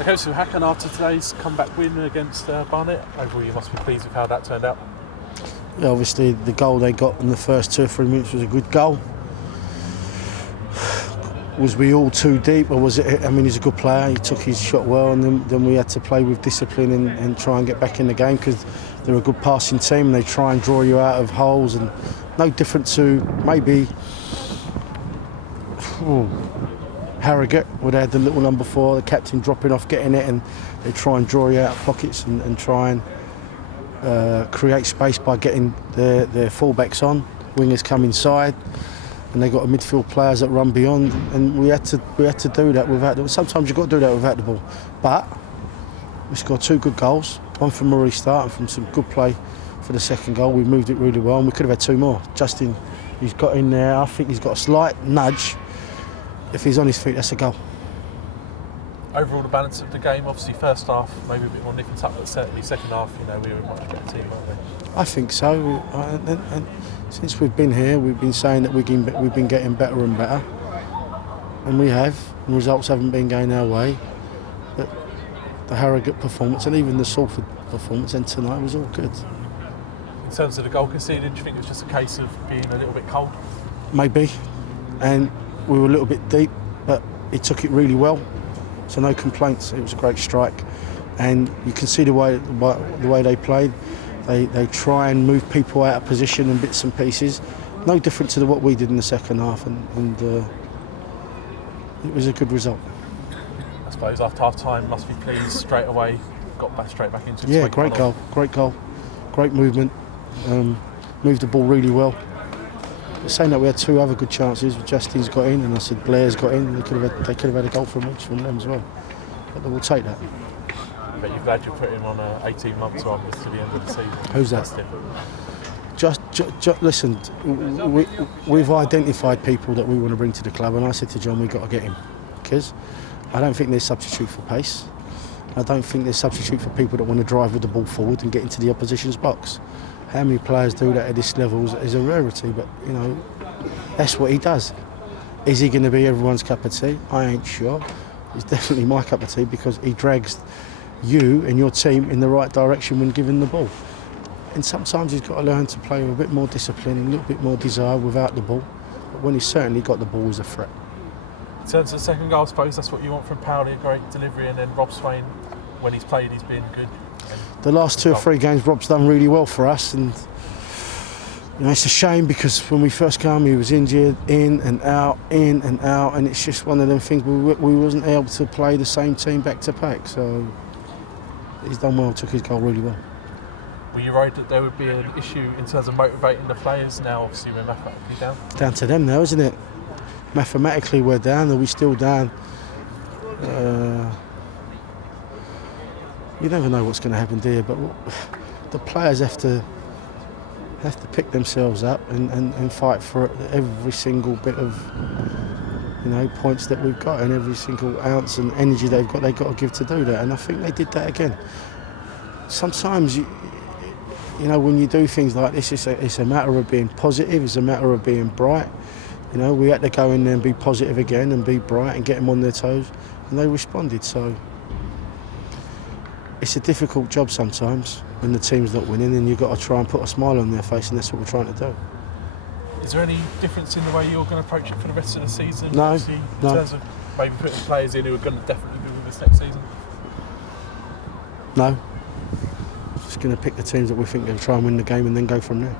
Okay, so Hacken, after today's comeback win against Barnet, overall you must be pleased with how that turned out. Yeah, obviously the goal they got in the first 2 or 3 minutes was a good goal. Was we all too deep, or was it? I mean, he's a good player. He took his shot well, and then we had to play with discipline and try and get back in the game because they're a good passing team. And they try and draw you out of holes, and no different to maybe Harrogate, where they had the little number 4, the captain dropping off, getting it, and they try and draw you out of pockets and try and create space by getting their fullbacks on. Wingers come inside. And they got a midfield players that run beyond, and we had to do that without. Sometimes you've got to do that without the ball, but we scored 2 good goals, one from a restart and from some good play for the second goal. We moved it really well, and we could have had 2 more. Justin, he's got in there. I think he's got a slight nudge. If he's on his feet, that's a goal. Overall, the balance of the game, obviously first half maybe a bit more nip and tuck, but certainly second half, we were a much better team, weren't we? I think so. And since we've been here, we've been saying that we've been getting better and better, and we have. And results haven't been going our way. But the Harrogate performance and even the Salford performance and tonight was all good. In terms of the goal conceded, do you think it was just a case of being a little bit cold? Maybe, and we were a little bit deep, but he took it really well. So no complaints. It was a great strike, and you can see the way they played. They try and move people out of position in bits and pieces. No different to what we did in the second half, and it was a good result. I suppose after half time, must be pleased straight away. Got straight back into it. Yeah, great goal, great movement. Moved the ball really well. But saying that, we had 2 other good chances. Justin's got in, and I said Blair's got in. They could have had a goal from each from them as well. But we'll take that. But you're glad you put him on a 18-month run to the end of the season. Who's that? Just listen, we've identified people that we want to bring to the club, and I said to John, we've got to get him, because I don't think there's substitute for pace. I don't think there's substitute for people that want to drive with the ball forward and get into the opposition's box. How many players do that at this level is a rarity, but that's what he does. Is he going to be everyone's cup of tea? I ain't sure. He's definitely my cup of tea because he drags you and your team in the right direction when given the ball. And sometimes he's got to learn to play with a bit more discipline and a little bit more desire without the ball. But when he's certainly got the ball, he's a threat. In terms of the second goal, I suppose that's what you want from Powley, a great delivery, and then Rob Swain, when he's played, he's been good. The last 2 or 3 games, Rob's done really well for us, and it's a shame because when we first came, he was injured, in and out, and it's just one of them things we wasn't able to play the same team back to back. So he's done well, took his goal really well. Were you worried that there would be an issue in terms of motivating the players now? Obviously, we're mathematically down. Down to them now, isn't it? Mathematically, we're down. Are we still down? You never know what's going to happen, do you? But the players have to pick themselves up and fight for every single bit of points that we've got, and every single ounce and energy they've got to give to do that. And I think they did that again. Sometimes when you do things like this, it's a matter of being positive. It's a matter of being bright. We had to go in there and be positive again and be bright and get them on their toes, and they responded. So it's a difficult job sometimes when the team's not winning, and you've got to try and put a smile on their face, and that's what we're trying to do. Is there any difference in the way you're going to approach it for the rest of the season? No. In terms of maybe putting players in who are going to definitely be with us next season? No. Just going to pick the teams that we think will try and win the game and then go from there.